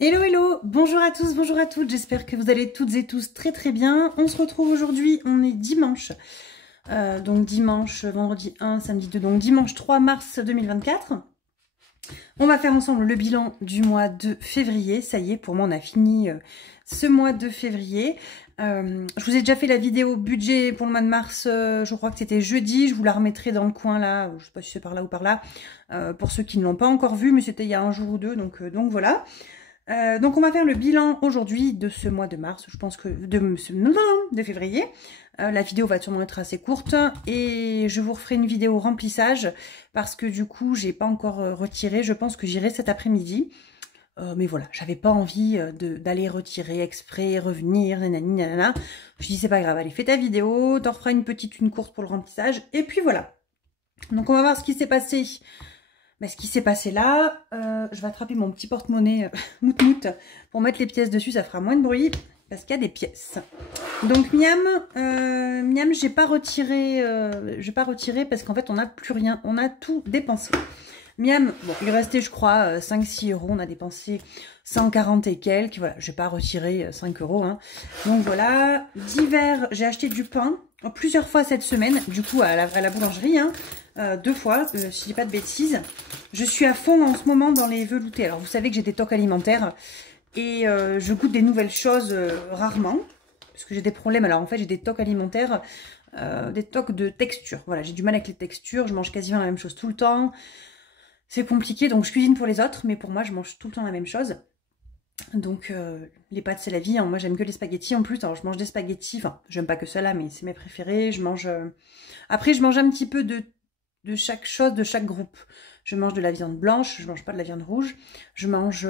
Hello hello, bonjour à tous, bonjour à toutes, j'espère que vous allez toutes et tous très très bien. On se retrouve aujourd'hui, on est dimanche, donc dimanche, vendredi 1, samedi 2, donc dimanche 3 mars 2024. On va faire ensemble le bilan du mois de février, ça y est, pour moi on a fini ce mois de février. Je vous ai déjà fait la vidéo budget pour le mois de mars, je crois que c'était jeudi, je vous la remettrai dans le coin là, je sais pas si c'est par là ou par là, pour ceux qui ne l'ont pas encore vu, mais c'était il y a un jour ou deux, donc voilà. Donc on va faire le bilan aujourd'hui de ce mois de mars, je pense que de février. La vidéo va sûrement être assez courte et je vous referai une vidéo remplissage parce que du coup j'ai pas encore retiré, je pense que j'irai cet après-midi. Mais voilà, j'avais pas envie d'aller retirer exprès, revenir, nanani nanana. Je dis c'est pas grave, allez fais ta vidéo, t'en feras une courte pour le remplissage et puis voilà. Donc on va voir ce qui s'est passé. Mais ce qui s'est passé là, je vais attraper mon petit porte-monnaie mout-mout pour mettre les pièces dessus, ça fera moins de bruit parce qu'il y a des pièces. Donc miam, j'ai pas retiré parce qu'en fait on n'a plus rien, on a tout dépensé. Miam, bon, il restait je crois 5-6 euros, on a dépensé 140 et quelques, voilà, je vais pas retirer 5 euros. Hein. Donc voilà, d'hiver, j'ai acheté du pain plusieurs fois cette semaine, du coup à la boulangerie, hein, 2 fois, si je dis pas de bêtises. Je suis à fond en ce moment dans les veloutés. Alors vous savez que j'ai des tocs alimentaires et je goûte des nouvelles choses rarement, parce que j'ai des problèmes. Alors en fait j'ai des tocs alimentaires, des tocs de texture. Voilà, j'ai du mal avec les textures, je mange quasiment la même chose tout le temps. C'est compliqué, donc je cuisine pour les autres, mais pour moi je mange tout le temps la même chose. Donc les pâtes c'est la vie, hein. Moi j'aime que les spaghettis en plus, alors je mange des spaghettis, enfin j'aime pas que cela mais c'est mes préférés, je mange... Après je mange un petit peu de chaque chose, de chaque groupe. Je mange de la viande blanche, je mange pas de la viande rouge, je mange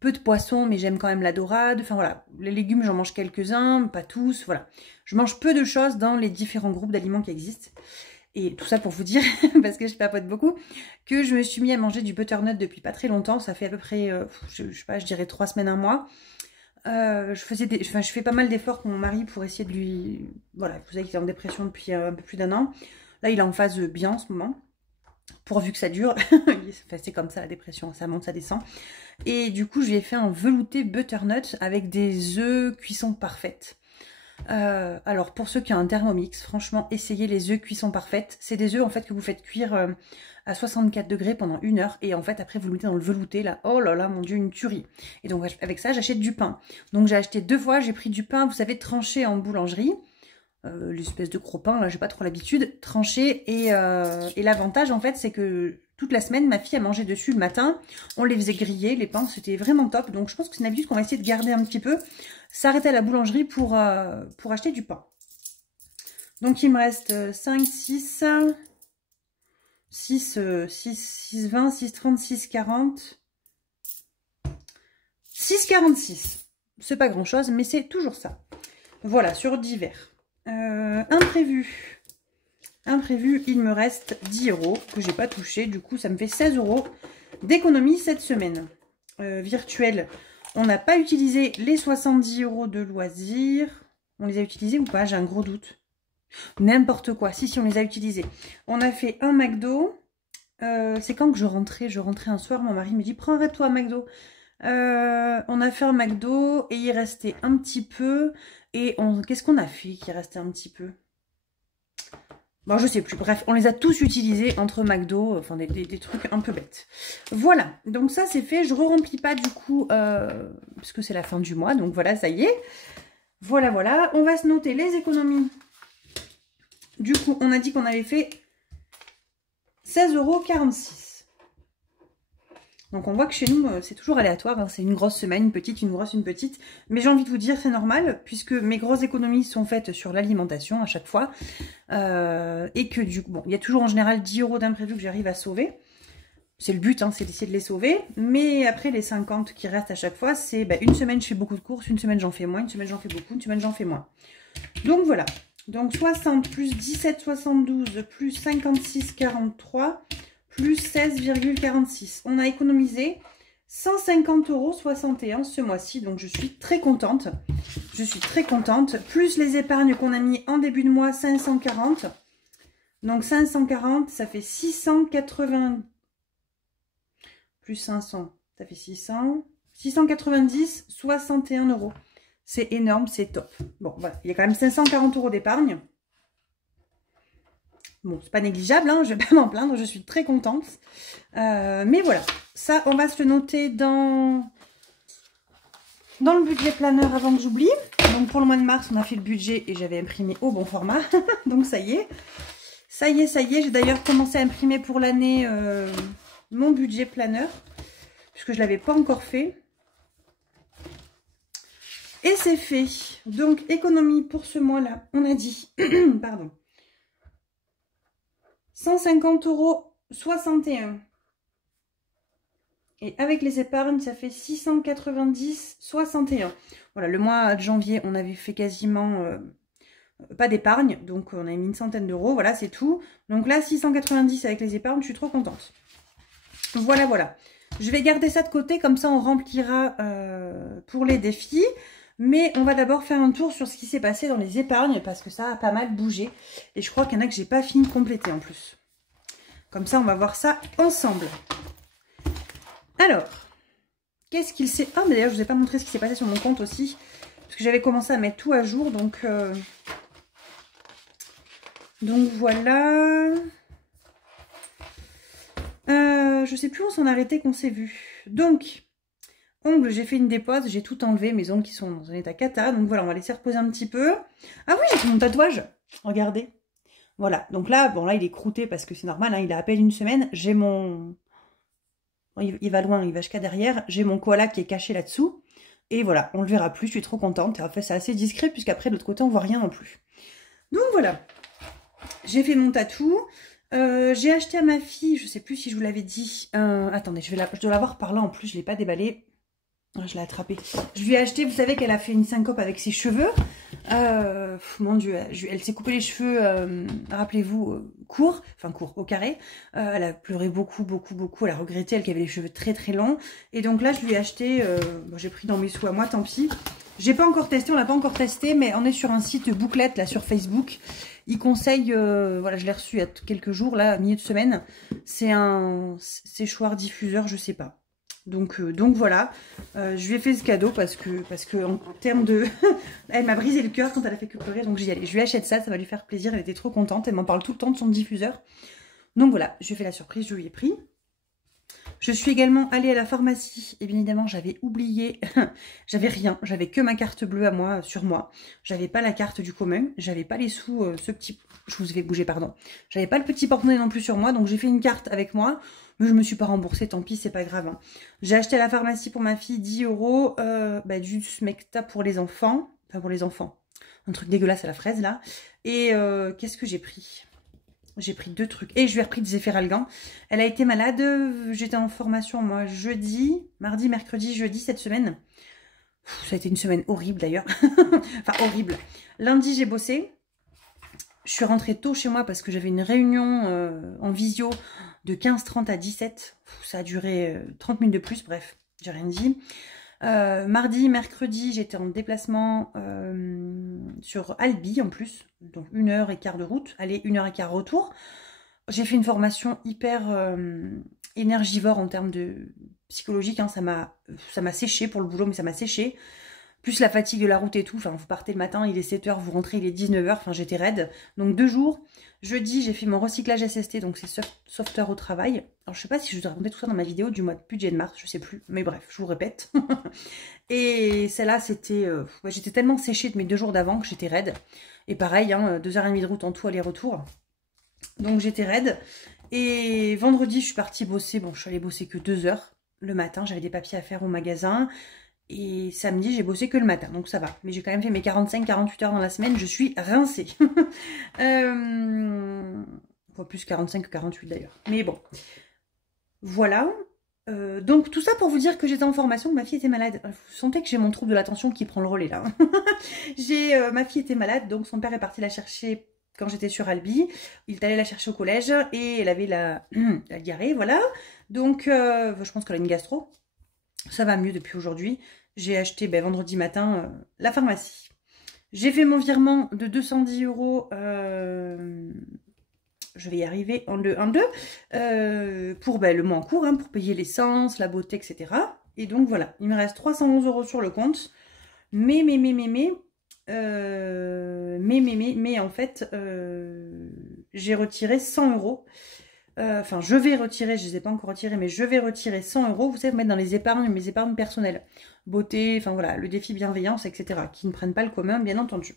peu de poisson mais j'aime quand même la dorade, enfin voilà, les légumes j'en mange quelques-uns, pas tous, voilà. Je mange peu de choses dans les différents groupes d'aliments qui existent. Et tout ça pour vous dire, parce que je papote beaucoup, que je me suis mis à manger du butternut depuis pas très longtemps. Ça fait à peu près, je sais pas, je dirais 3 semaines, un mois. Je fais pas mal d'efforts pour mon mari pour essayer de lui... Voilà, vous savez qu'il est en dépression depuis un peu plus d'1 an. Là, il est en phase bien en ce moment, pourvu que ça dure. Enfin, c'est comme ça la dépression, ça monte, ça descend. Et du coup, je lui ai fait un velouté butternut avec des œufs cuisson parfaite. Alors pour ceux qui ont un Thermomix, franchement essayez les œufs cuisson parfaite. C'est des œufs en fait que vous faites cuire à 64 degrés pendant 1 heure et en fait après vous le mettez dans le velouté là. Oh là là mon dieu, une tuerie. Et donc avec ça j'achète du pain. Donc j'ai acheté 2 fois, j'ai pris du pain, vous savez, tranché en boulangerie. L'espèce de gros pain là, j'ai pas trop l'habitude, tranché et l'avantage en fait c'est que toute la semaine ma fille a mangé dessus le matin, on les faisait griller, les pains, c'était vraiment top. Donc je pense que c'est une habitude qu'on va essayer de garder un petit peu, s'arrêter à la boulangerie pour acheter du pain. Donc il me reste 5, 6, 20, 6, 30, 6, 40, 6, 46. C'est pas grand chose mais c'est toujours ça. Voilà, sur divers. Imprévu, il me reste 10 euros que j'ai pas touché. Du coup, ça me fait 16 euros d'économie cette semaine. Virtuel, on n'a pas utilisé les 70 euros de loisirs. On les a utilisés ou pas? J'ai un gros doute. N'importe quoi. Si, on les a utilisés. On a fait un McDo. C'est quand que je rentrais? Je rentrais un soir. Mon mari me dit, prends arrête-toi à McDo. On a fait un McDo et il restait un petit peu. Et qu'est-ce qu'on a fait qui restait un petit peu? Bon, je sais plus. Bref, on les a tous utilisés entre McDo, enfin des trucs un peu bêtes. Voilà, donc ça c'est fait. Je re-remplis pas du coup, parce que c'est la fin du mois. Donc voilà, ça y est. Voilà. On va se noter les économies. Du coup, on a dit qu'on avait fait 16,46 €. Donc on voit que chez nous, c'est toujours aléatoire, hein. C'est une grosse semaine, une petite, une grosse, une petite. Mais j'ai envie de vous dire, c'est normal, puisque mes grosses économies sont faites sur l'alimentation à chaque fois. Et que du coup, bon, il y a toujours en général 10 euros d'imprévu que j'arrive à sauver. C'est le but, hein, c'est d'essayer de les sauver. Mais après, les 50 qui restent à chaque fois, c'est une semaine je fais beaucoup de courses, une semaine j'en fais moins, une semaine j'en fais beaucoup, une semaine j'en fais moins. Donc voilà. Donc 60 plus 17,72 plus 56,43 plus 16,46. On a économisé 150,61 € ce mois-ci. Donc je suis très contente. Je suis très contente. Plus les épargnes qu'on a mis en début de mois, 540. Donc 540, ça fait 680. Plus 500, ça fait 600. 690, 61 €. C'est énorme, c'est top. Bon, voilà, il y a quand même 540 € d'épargne. Bon, c'est pas négligeable, hein, je vais pas m'en plaindre, je suis très contente. Mais voilà, ça, on va se le noter dans le budget planeur avant que j'oublie. Donc pour le mois de mars, on a fait le budget et j'avais imprimé au bon format. Donc ça y est. Ça y est, ça y est. J'ai d'ailleurs commencé à imprimer pour l'année mon budget planeur. Puisque je ne l'avais pas encore fait. Et c'est fait. Donc économie pour ce mois-là, on a dit. Pardon. 150 € 61. Et avec les épargnes, ça fait 690, 61. Voilà, le mois de janvier, on avait fait quasiment pas d'épargne. Donc, on a mis une centaine d'euros. Voilà, c'est tout. Donc là, 690 avec les épargnes, je suis trop contente. Voilà, voilà. Je vais garder ça de côté. Comme ça, on remplira pour les défis. Mais on va d'abord faire un tour sur ce qui s'est passé dans les épargnes. Parce que ça a pas mal bougé. Et je crois qu'il y en a que j'ai pas fini de compléter en plus. Comme ça, on va voir ça ensemble. Alors, qu'est-ce qu'il s'est... Ah, mais d'ailleurs, je ne vous ai pas montré ce qui s'est passé sur mon compte aussi. Parce que j'avais commencé à mettre tout à jour. Donc voilà. Je sais plus où on s'en arrêtait qu'on s'est vu. Donc, ongles, j'ai fait une dépose. J'ai tout enlevé. Mes ongles qui sont dans un état cata. Donc voilà, on va laisser reposer un petit peu. Ah oui, j'ai fait mon tatouage. Regardez. Voilà. Donc là, bon là, il est croûté parce que c'est normal. Hein, il a à peine une semaine. J'ai mon... Il va loin, il va jusqu'à derrière. J'ai mon koala qui est caché là-dessous. Et voilà, on le verra plus. Je suis trop contente. Et en fait, c'est assez discret puisqu'après, de l'autre côté, on voit rien non plus. Donc voilà. J'ai fait mon tatou. J'ai acheté à ma fille, je sais plus si je vous l'avais dit. Attendez, je dois l'avoir par là en plus. Je ne l'ai pas déballé. Je l'ai attrapé. Je lui ai acheté, vous savez qu'elle a fait une syncope avec ses cheveux. Mon Dieu, elle s'est coupé les cheveux, rappelez-vous, courts, au carré. Elle a pleuré beaucoup, beaucoup, beaucoup. Elle a regretté, elle qui avait les cheveux très, très longs. Et donc là, je lui ai acheté, bon, j'ai pris dans mes sous à moi, tant pis. J'ai pas encore testé, on l'a pas encore testé, mais on est sur un site bouclette, là, sur Facebook. Il conseille, voilà, je l'ai reçu il y a quelques jours, là, milieu de semaine. C'est un séchoir diffuseur, je sais pas. Donc voilà, je lui ai fait ce cadeau parce que en termes de... elle m'a brisé le cœur quand elle a fait que pleurer, donc j'y allais. Je lui achète ça, ça va lui faire plaisir, elle était trop contente, elle m'en parle tout le temps de son diffuseur. Donc voilà, je lui ai fait la surprise, je lui ai pris. Je suis également allée à la pharmacie, et bien évidemment j'avais oublié, j'avais rien, j'avais que ma carte bleue à moi, sur moi. J'avais pas la carte du commun, j'avais pas les sous, ce petit... Je vous ai fait bouger, pardon. J'avais pas le petit porte-monnaie non plus sur moi, donc j'ai fait une carte avec moi. Mais je me suis pas remboursée, tant pis, c'est pas grave. Hein. J'ai acheté à la pharmacie pour ma fille 10 €, du smecta pour les enfants. Enfin, pour les enfants. Un truc dégueulasse à la fraise, là. Et qu'est-ce que j'ai pris? J'ai pris 2 trucs. Et je lui ai repris des Efferalgan. Elle a été malade. J'étais en formation, moi, jeudi, mardi, mercredi, jeudi, cette semaine. Ça a été une semaine horrible, d'ailleurs. Enfin, horrible. Lundi, j'ai bossé. Je suis rentrée tôt chez moi parce que j'avais une réunion en visio de 15h30 à 17h. Ça a duré 30 minutes de plus, bref, j'ai rien dit. Mardi, mercredi, j'étais en déplacement sur Albi en plus, donc 1h15 de route, aller 1h15 retour. J'ai fait une formation hyper énergivore en termes de psychologique, hein. Ça m'a séché pour le boulot, mais ça m'a séché. Plus la fatigue de la route et tout, enfin vous partez le matin, il est 7h, vous rentrez, il est 19h, enfin j'étais raide. Donc 2 jours, jeudi j'ai fait mon recyclage SST, donc c'est sauveteur au travail. Alors je sais pas si je vous ai raconté tout ça dans ma vidéo du mois de budget de mars, je sais plus, mais bref, je vous répète. Et celle-là c'était, j'étais tellement séchée de mes 2 jours d'avant que j'étais raide. Et pareil, hein, 2h30 de route en tout, aller-retour. Donc j'étais raide. Et vendredi je suis partie bosser, bon je suis allée bosser que 2 heures le matin, j'avais des papiers à faire au magasin. Et samedi, j'ai bossé que le matin, donc ça va. Mais j'ai quand même fait mes 45-48 heures dans la semaine, je suis rincée. Enfin, plus 45 que 48 d'ailleurs. Mais bon, voilà. Donc tout ça pour vous dire que j'étais en formation, que ma fille était malade. Vous sentez que j'ai mon trouble de l'attention qui prend le relais là. Ma fille était malade, donc son père est parti la chercher quand j'étais sur Albi. Il est allé la chercher au collège et elle avait la diarrhée, voilà. Donc je pense qu'elle a une gastro. Ça va mieux depuis aujourd'hui. J'ai acheté vendredi matin la pharmacie. J'ai fait mon virement de 210 €. Je vais y arriver en 2. Pour le mois en cours, hein, pour payer l'essence, la beauté, etc. Et donc voilà, il me reste 311 € sur le compte. Mais en fait, j'ai retiré 100 €. Enfin, je vais retirer, je ne les ai pas encore retirés, mais je vais retirer 100 €. Vous savez, mettre dans les épargnes, mes épargnes personnelles. Beauté, enfin voilà, le défi bienveillance, etc. Qui ne prennent pas le commun, bien entendu.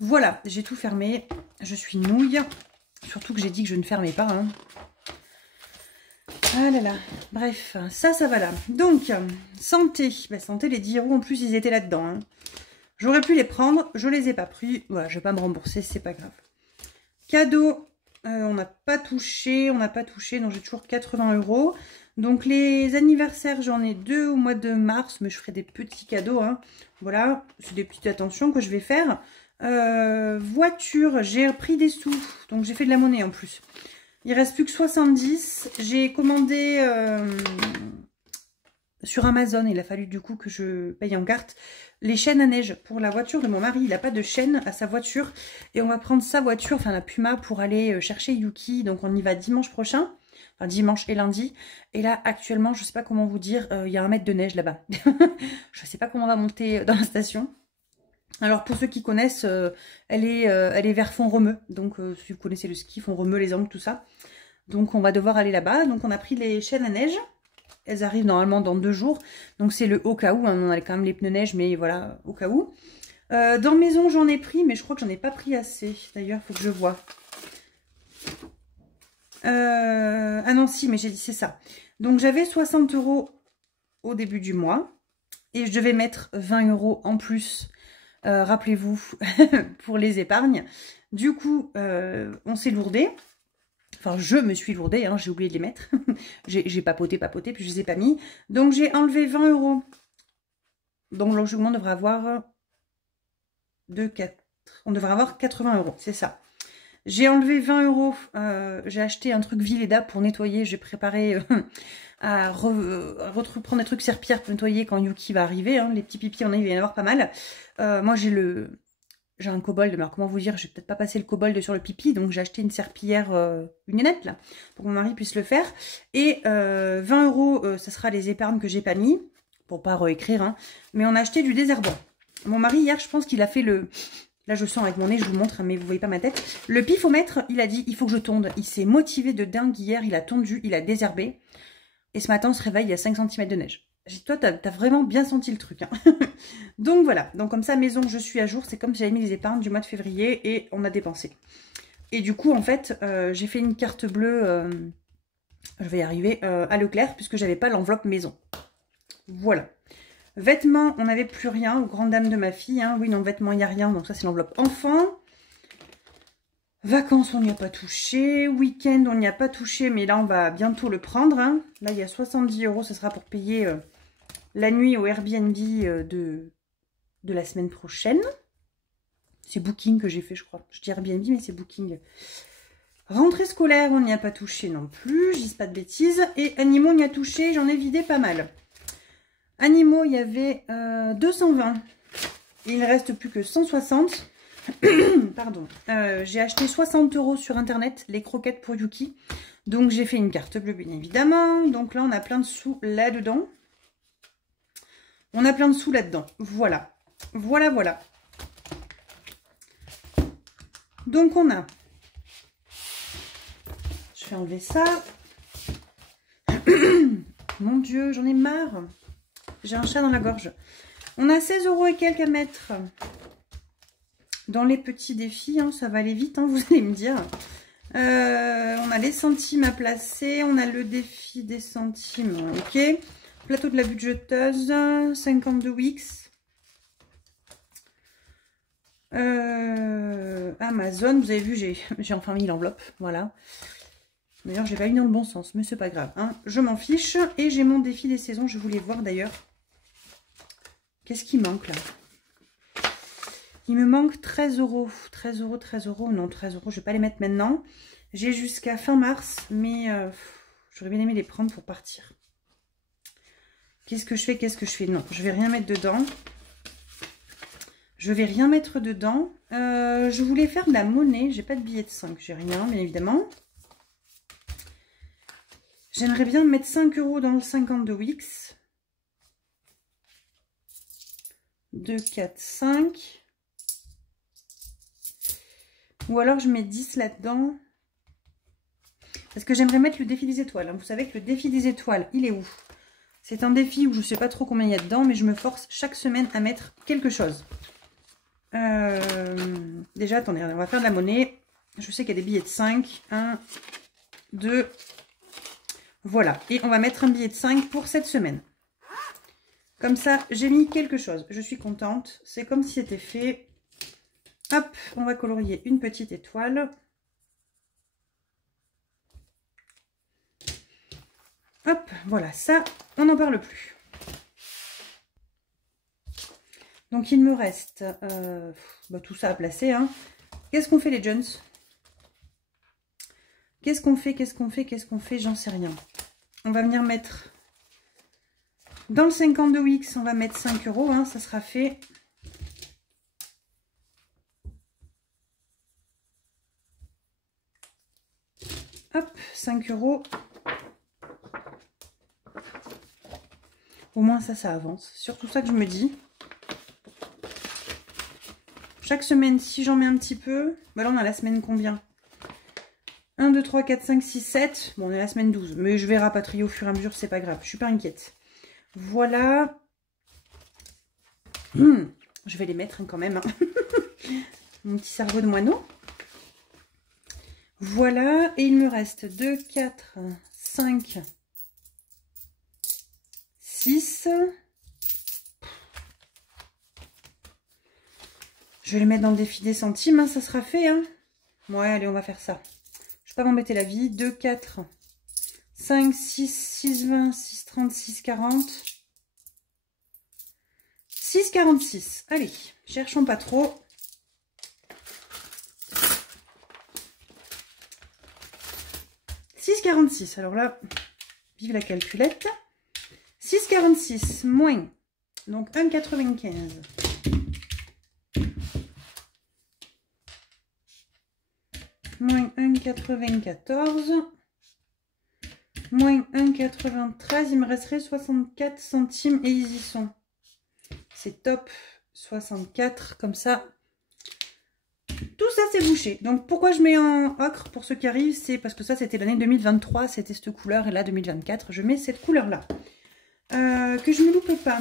Voilà, j'ai tout fermé. Je suis nouille. Surtout que j'ai dit que je ne fermais pas. Hein. Ah là là. Bref, ça va là. Donc, santé. Bah, santé, les 10 € en plus, ils étaient là-dedans. Hein. J'aurais pu les prendre, je les ai pas pris. Voilà, je vais pas me rembourser, c'est pas grave. Cadeau. On n'a pas touché, donc j'ai toujours 80 €. Donc les anniversaires, j'en ai 2 au mois de mars, mais je ferai des petits cadeaux. Hein. Voilà, c'est des petites attentions que je vais faire. Voiture, j'ai pris des sous, donc j'ai fait de la monnaie en plus. Il reste plus que 70. J'ai commandé sur Amazon, il a fallu du coup que je paye en carte, les chaînes à neige pour la voiture de mon mari. Il n'a pas de chaîne à sa voiture et on va prendre sa voiture, enfin la Puma, pour aller chercher Yuki. Donc on y va dimanche prochain, enfin dimanche et lundi. Et là actuellement, je ne sais pas comment vous dire, il y a 1 mètre de neige là-bas. Je ne sais pas comment on va monter dans la station. Alors pour ceux qui connaissent, elle est vers Font-Romeu. Donc si vous connaissez le ski, Font-Romeu, les Angles, tout ça. Donc on va devoir aller là-bas. Donc on a pris les chaînes à neige. Elles arrivent normalement dans 2 jours. Donc c'est le au cas où. Hein. On a quand même les pneus neige, mais voilà, au cas où. Dans maison, j'en ai pris, mais je crois que j'en ai pas pris assez. D'ailleurs, il faut que je vois. Ah non, si, mais j'ai dit c'est ça. Donc j'avais 60 € au début du mois. Et je devais mettre 20 € en plus, rappelez-vous, pour les épargnes. Du coup, on s'est lourdé. Enfin, je me suis lourdée, hein, j'ai oublié de les mettre. J'ai papoté, puis je les ai pas mis. Donc, j'ai enlevé 20 €. Donc, logiquement, on devrait avoir on devrait avoir 80 €, c'est ça. J'ai enlevé 20 €. J'ai acheté un truc Vileda pour nettoyer. J'ai préparé à reprendre des trucs serpillères pour nettoyer quand Yuki va arriver. Hein. Les petits pipis, il va y en avoir pas mal. Moi, j'ai un kobold, mais alors comment vous dire, je vais peut-être pas passer le kobold sur le pipi, donc j'ai acheté une serpillière, une nénette là, pour que mon mari puisse le faire. Et 20 €, ça sera les épargnes que j'ai pas mis, pour pas réécrire, hein. Mais on a acheté du désherbant. Mon mari, hier, je pense qu'il a fait le... Là, je sens avec mon nez, je vous montre, mais vous voyez pas ma tête. Le pifomètre, il a dit, il faut que je tonde. Il s'est motivé de dingue hier, il a tondu, il a désherbé. Et ce matin, on se réveille, il y a 5 cm de neige. J'ai dit, toi, t'as vraiment bien senti le truc. Hein. Donc voilà, donc comme ça, maison, je suis à jour. C'est comme si j'avais mis les épargnes du mois de février et on a dépensé. Et du coup, en fait, j'ai fait une carte bleue, je vais y arriver, à Leclerc, puisque j'avais pas l'enveloppe maison. Voilà. Vêtements, on n'avait plus rien, aux grandes dames de ma fille. Hein. Oui, non, vêtements, il n'y a rien, donc ça, c'est l'enveloppe enfant. Vacances, on n'y a pas touché. Week-end, on n'y a pas touché, mais là, on va bientôt le prendre. Hein. Là, il y a 70 €, ce sera pour payer la nuit au Airbnb de la semaine prochaine. C'est Booking que j'ai fait, je crois. Je dis Airbnb, mais c'est Booking. Rentrée scolaire, on n'y a pas touché non plus, je dis pas de bêtises. Et animaux, on y a touché, j'en ai vidé pas mal. Animaux, il y avait 220. Il ne reste plus que 160. Pardon. J'ai acheté 60 € sur internet, les croquettes pour Yuki. Donc j'ai fait une carte bleue, bien évidemment. Donc là, on a plein de sous là-dedans. On a plein de sous là-dedans. Voilà. Voilà, voilà. Donc on a... Je vais enlever ça. Mon Dieu, j'en ai marre. J'ai un chat dans la gorge. On a 16 € et quelques à mettre dans les petits défis. Hein, ça va aller vite, hein, vous allez me dire. On a les centimes à placer. On a le défi des centimes. Ok. Plateau de la budgeteuse. 52 Wix. Amazon. Vous avez vu, j'ai enfin mis l'enveloppe. Voilà. D'ailleurs, j'ai pas eu dans le bon sens, mais c'est pas grave. Hein. Je m'en fiche. Et j'ai mon défi des saisons. Je voulais voir d'ailleurs. Qu'est-ce qui manque là? Il me manque 13 €. 13 €, 13 €. Non, 13 €, je vais pas les mettre maintenant. J'ai jusqu'à fin mars, mais j'aurais bien aimé les prendre pour partir. Qu'est-ce que je fais? Qu'est-ce que je fais? Non, je vais rien mettre dedans. Je vais rien mettre dedans. Je voulais faire de la monnaie. J'ai pas de billets de 5. J'ai rien, bien évidemment. J'aimerais bien mettre 5 € dans le 50 de Wix. 2, 4, 5. Ou alors je mets 10 là-dedans. Parce que j'aimerais mettre le défi des étoiles. Vous savez que le défi des étoiles, il est où? C'est un défi où je ne sais pas trop combien il y a dedans, mais je me force chaque semaine à mettre quelque chose. Déjà, attendez, on va faire de la monnaie. Je sais qu'il y a des billets de 5. 1, 2. Voilà. Et on va mettre un billet de 5 pour cette semaine. Comme ça, j'ai mis quelque chose. Je suis contente. C'est comme si c'était fait. Hop, on va colorier une petite étoile. Hop, voilà, ça, on n'en parle plus. Donc, il me reste tout ça à placer. Hein. Qu'est-ce qu'on fait, les Jones? Qu'est-ce qu'on fait? J'en sais rien. On va venir mettre... Dans le 50 de Wix, on va mettre 5 €. Hein, ça sera fait. Hop, 5 €. Au moins ça avance. Surtout ça que je me dis. Chaque semaine, si j'en mets un petit peu... Bah là, on a la semaine combien? 1, 2, 3, 4, 5, 6, 7. Bon, on est la semaine 12. Mais je vais rapatrier au fur et à mesure, c'est pas grave. Je suis pas inquiète. Voilà. Je vais les mettre hein, quand même. Hein. Mon petit cerveau de moineau. Voilà. Et il me reste 2, 4, 5, 6. Je vais les mettre dans le défi des centimes. Hein, ça sera fait. Hein. Ouais, allez, on va faire ça. Je ne vais pas m'embêter la vie. 2, 4, 5, 6, 6, 20, 6, 30, 6, 40. 6, 46. Allez, cherchons pas trop. « 6,46. Alors là, vive la calculette. 6,46 moins, donc 1,95. Moins 1,94. Moins 1,93. Il me resterait 64 centimes et ils y sont. C'est top. 64, comme ça. Tout ça, c'est bouché. Donc, pourquoi je mets en ocre pour ceux qui arrivent? C'est parce que ça, c'était l'année 2023. C'était cette couleur. Et là, 2024, je mets cette couleur-là. Que je ne me loupe pas.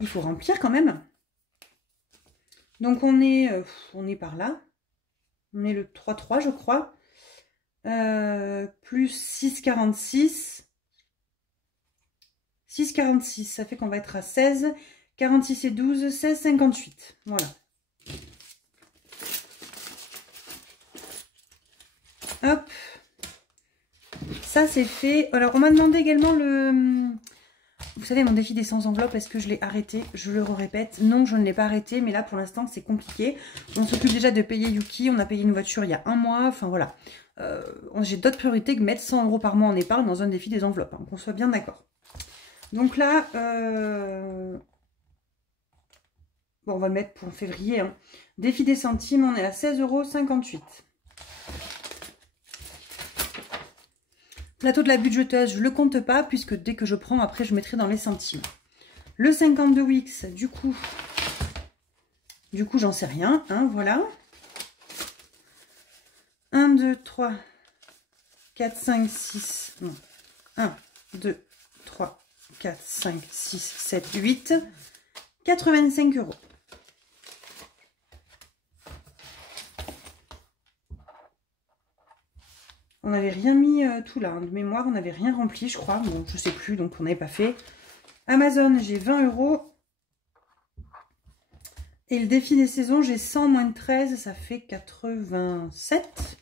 Il faut remplir quand même. Donc, on est par là. On est le 3,3, je crois. Plus 6,46. 6,46. Ça fait qu'on va être à 16. 46 et 12, 16, 58. Voilà. Hop. Ça, c'est fait. Alors, on m'a demandé également le... Vous savez, mon défi des 100 enveloppes, est-ce que je l'ai arrêté? Je le répète. Non, je ne l'ai pas arrêté. Mais là, pour l'instant, c'est compliqué. On s'occupe déjà de payer Yuki. On a payé une voiture il y a un mois. Enfin, voilà. J'ai d'autres priorités que mettre 100 € par mois en épargne dans un défi des enveloppes. Hein, qu'on soit bien d'accord. Donc là... Bon, on va le mettre pour février. Hein. Défi des centimes, on est à 16,58 €. Plateau de la budgeteuse, je ne le compte pas, puisque dès que je prends, après, je mettrai dans les centimes. Le 50 de Wix, du coup, j'en sais rien. Hein, voilà. 1, 2, 3, 4, 5, 6. Non. 1, 2, 3, 4, 5, 6, 7, 8. 85 €. On n'avait rien mis tout là. De mémoire, on n'avait rien rempli, je crois. Bon, je sais plus, donc on n'avait pas fait. Amazon, j'ai 20 €. Et le défi des saisons, j'ai 100 moins 13, ça fait 87.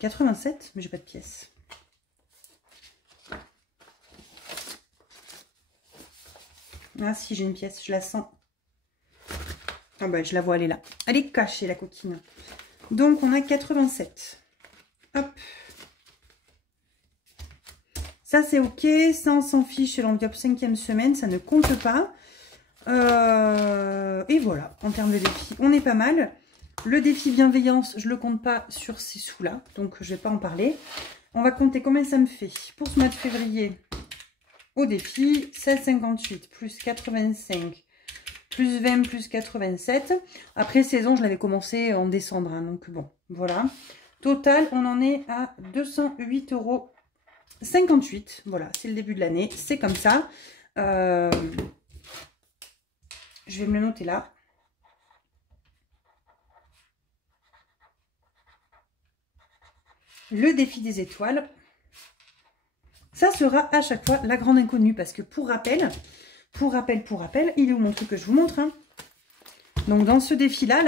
87, mais j'ai pas de pièces. Ah si, j'ai une pièce, je la sens. Ah bah, je la vois, elle est là. Elle est cachée, la coquine. Donc, on a 87. Hop. Ça, c'est OK. Ça, on s'en fiche. C'est l'enveloppe 5e semaine. Ça ne compte pas. Et voilà. En termes de défi, on est pas mal. Le défi bienveillance, je ne le compte pas sur ces sous-là, donc je ne vais pas en parler. On va compter combien ça me fait pour ce mois de février au défi. 16,58 plus 85 plus 20 plus 87. Après saison, je l'avais commencé en décembre, hein, donc bon, voilà. Total, on en est à 208,58 €. Voilà, c'est le début de l'année, c'est comme ça. Je vais me le noter là. Le défi des étoiles, ça sera à chaque fois la grande inconnue, parce que pour rappel, il est où mon truc que je vous montre, hein. Donc dans ce défi-là,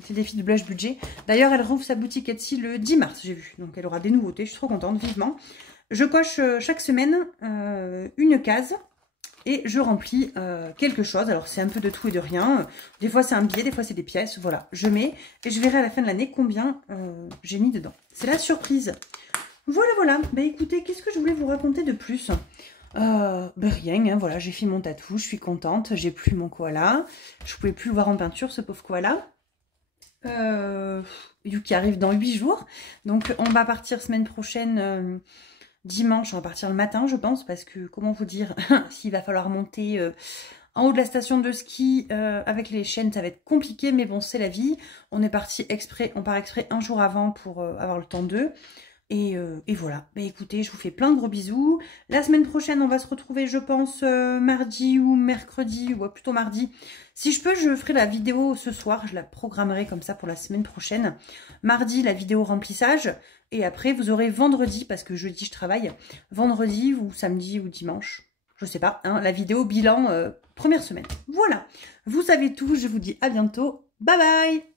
c'est le défi de blush budget. D'ailleurs, elle rouvre sa boutique Etsy le 10 mars, j'ai vu. Donc elle aura des nouveautés, je suis trop contente, vivement. Je coche chaque semaine une case et je remplis quelque chose. Alors c'est un peu de tout et de rien. Des fois c'est un billet, des fois c'est des pièces. Voilà, je mets et je verrai à la fin de l'année combien j'ai mis dedans. C'est la surprise. Voilà, voilà. Bah écoutez, qu'est-ce que je voulais vous raconter de plus? Rien, hein, voilà, j'ai fait mon tatou, je suis contente, j'ai plus mon koala. Je pouvais plus le voir en peinture, ce pauvre koala. Yuki arrive dans 8 jours. Donc on va partir semaine prochaine, dimanche, on va partir le matin, je pense, parce que, comment vous dire, s'il va falloir monter en haut de la station de ski avec les chaînes, ça va être compliqué, mais bon, c'est la vie. On est parti exprès, on part exprès un jour avant pour avoir le temps d'eux. Et voilà, bah, écoutez, je vous fais plein de gros bisous. La semaine prochaine, on va se retrouver, je pense, mardi ou mercredi, ou plutôt mardi. Si je peux, je ferai la vidéo ce soir, je la programmerai comme ça pour la semaine prochaine. Mardi, la vidéo remplissage, et après, vous aurez vendredi, parce que jeudi, je travaille, vendredi ou samedi ou dimanche, je sais pas, hein, la vidéo bilan première semaine. Voilà, vous savez tout, je vous dis à bientôt, bye bye!